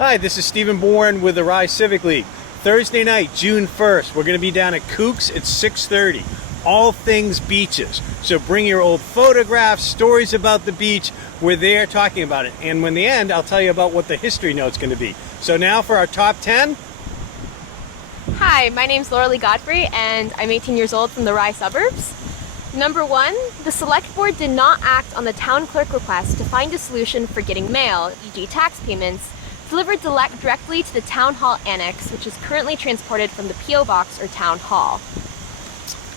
Hi, this is Stephen Bourne with the Rye Civic League. Thursday night, June 1st, we're going to be down at Kooks at 6:30. All things beaches. So bring your old photographs, stories about the beach. We're there talking about it. And when the end, I'll tell you about what the history note's going to be. So now for our top 10. Hi, my name's Laura Lee Godfrey, and I'm 18 years old from the Rye suburbs. Number 1, the Select Board did not act on the town clerk request to find a solution for getting mail, e.g. tax payments, delivered directly to the Town Hall Annex, which is currently transported from the P.O. Box or Town Hall.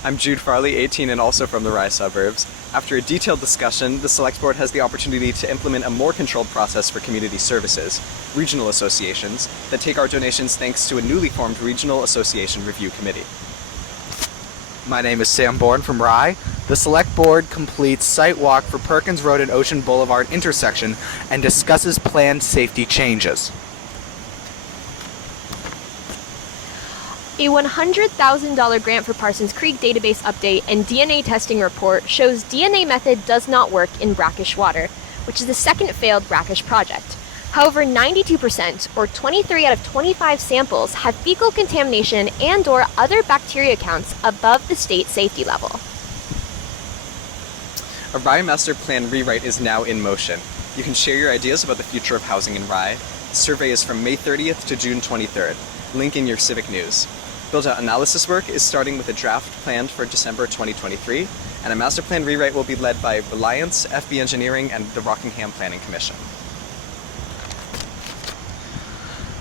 I'm Jude Farley, 18 and also from the Rye suburbs. After a detailed discussion, the Select Board has the opportunity to implement a more controlled process for community services, regional associations, that take our donations thanks to a newly formed Regional Association Review Committee. My name is Sam Bourne from Rye. The Select Board completes site walk for Perkins Road and Ocean Boulevard intersection and discusses planned safety changes. A $100,000 grant for Parsons Creek database update and DNA testing report shows DNA method does not work in brackish water, which is the second failed brackish project. However, 92%, or 23 out of 25 samples, have fecal contamination and/or other bacteria counts above the state safety level. A Rye Master Plan rewrite is now in motion. You can share your ideas about the future of housing in Rye. The survey is from May 30th to June 23rd. Link in your Civic News. Build-out analysis work is starting with a draft planned for December 2023, and a master plan rewrite will be led by Reliance, FB Engineering, and the Rockingham Planning Commission.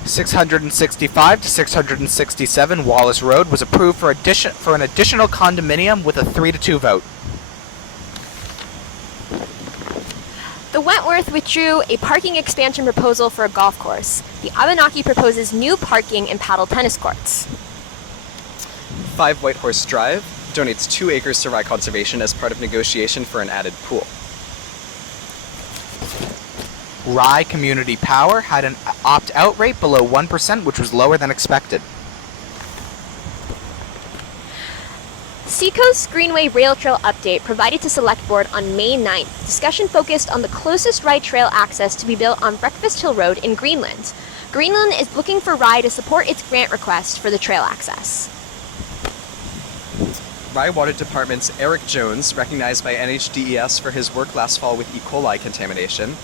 665 to 667 Wallace Road was approved for an additional condominium with a 3-2 vote. The Wentworth withdrew a parking expansion proposal for a golf course. The Abenaki proposes new parking and paddle tennis courts. 5 Whitehorse Drive donates 2 acres to Rye Conservation as part of negotiation for an added pool. Rye Community Power had an opt-out rate below 1%, which was lower than expected. Seacoast Greenway Rail Trail update provided to Select Board on May 9th. Discussion focused on the closest Rye Trail access to be built on Breakfast Hill Road in Greenland. Greenland is looking for Rye to support its grant request for the trail access. Rye Water Department's Eric Jones, recognized by NHDES for his work last fall with E. coli contamination,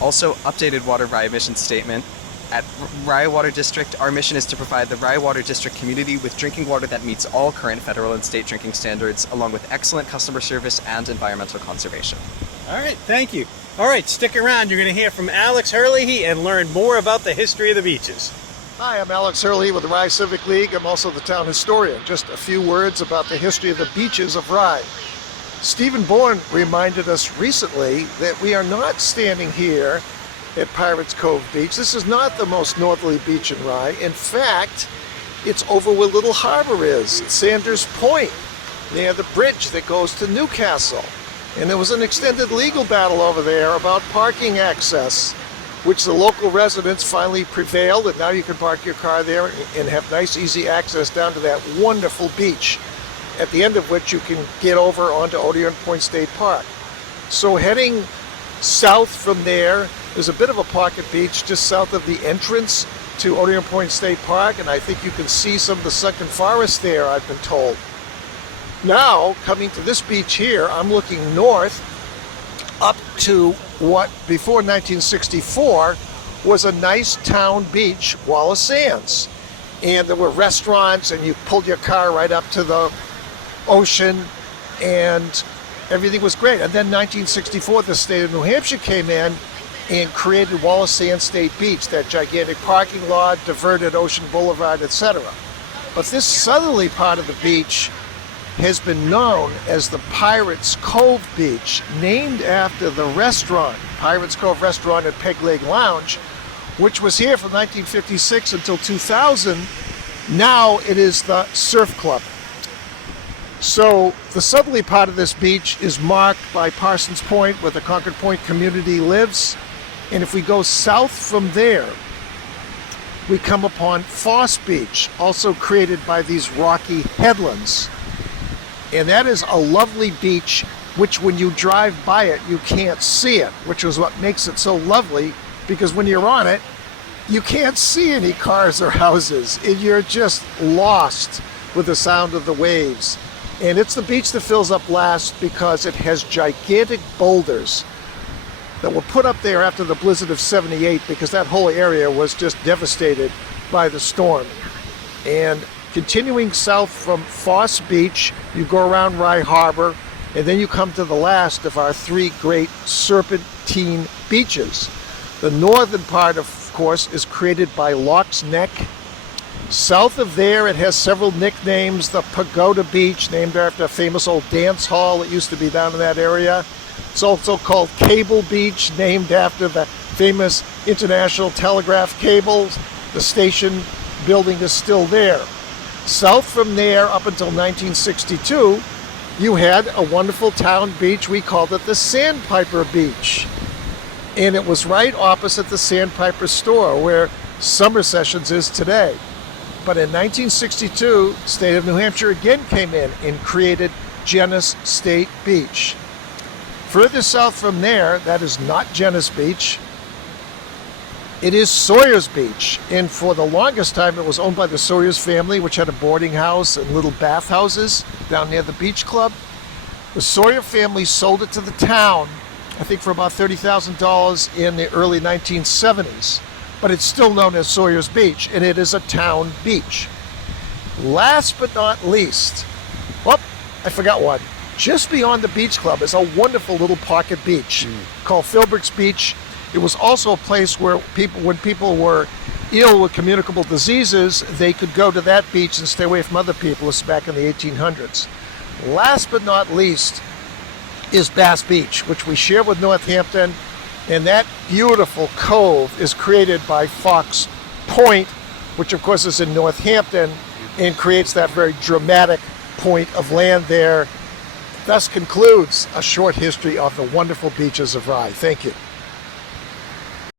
also updated Water Rye mission statement. At Rye Water District, our mission is to provide the Rye Water District community with drinking water that meets all current federal and state drinking standards, along with excellent customer service and environmental conservation. All right, thank you. All right, stick around. You're going to hear from Alex Herlihy and learn more about the history of the beaches. Hi, I'm Alex Herlihy with the Rye Civic League. I'm also the town historian. Just a few words about the history of the beaches of Rye. Stephen Bourne reminded us recently that we are not standing here at Pirates Cove Beach. This is not the most northerly beach in Rye. In fact, it's over where Little Harbor is, at Sanders Point, near the bridge that goes to Newcastle. And there was an extended legal battle over there about parking access, which the local residents finally prevailed, and now you can park your car there and have nice, easy access down to that wonderful beach, at the end of which you can get over onto Odeon Point State Park. So heading south from there, there's a bit of a pocket beach just south of the entrance to Odeon Point State Park, and I think you can see some of the sunken forest there, I've been told. Now, coming to this beach here, I'm looking north up to what before 1964 was a nice town beach, Wallace Sands. And there were restaurants, and you pulled your car right up to the ocean, and everything was great. And then 1964, the state of New Hampshire came in and created Wallace Sands State Beach, that gigantic parking lot, diverted Ocean Boulevard, etc. But this southerly part of the beach has been known as the Pirates Cove Beach, named after the restaurant, Pirates Cove Restaurant and Peg Leg Lounge, which was here from 1956 until 2000. Now it is the Surf Club. So the southerly part of this beach is marked by Parsons Point, where the Concord Point community lives. And if we go south from there, we come upon Foss Beach, also created by these rocky headlands. And that is a lovely beach, which when you drive by it, you can't see it, which is what makes it so lovely, because when you're on it, you can't see any cars or houses, and you're just lost with the sound of the waves. And it's the beach that fills up last because it has gigantic boulders that were put up there after the blizzard of '78 because that whole area was just devastated by the storm. And continuing south from Foss Beach, you go around Rye Harbor, and then you come to the last of our three great serpentine beaches. The northern part, of course, is created by Lock's Neck. South of there, it has several nicknames. The Pagoda Beach, named after a famous old dance hall that used to be down in that area. It's also called Cable Beach, named after the famous International Telegraph cables. The station building is still there. South from there, up until 1962, you had a wonderful town beach. We called it the Sandpiper Beach. And it was right opposite the Sandpiper store where Summer Sessions is today. But in 1962, the state of New Hampshire again came in and created Genesee State Beach. Further south from there, that is not Genesee Beach. It is Sawyer's Beach. And for the longest time, it was owned by the Sawyer's family, which had a boarding house and little bathhouses down near the beach club. The Sawyer family sold it to the town, I think for about $30,000 in the early 1970s. But it's still known as Sawyer's Beach, and it is a town beach. Last but not least, I forgot one. Just beyond the beach club is a wonderful little pocket beach called Philbrick's Beach. It was also a place where when people were ill with communicable diseases, they could go to that beach and stay away from other people. This was back in the 1800s. Last but not least is Bass Beach, which we share with Northampton. And that beautiful cove is created by Fox Point, which of course is in Northampton, and creates that very dramatic point of land there. Thus concludes a short history of the wonderful beaches of Rye. Thank you.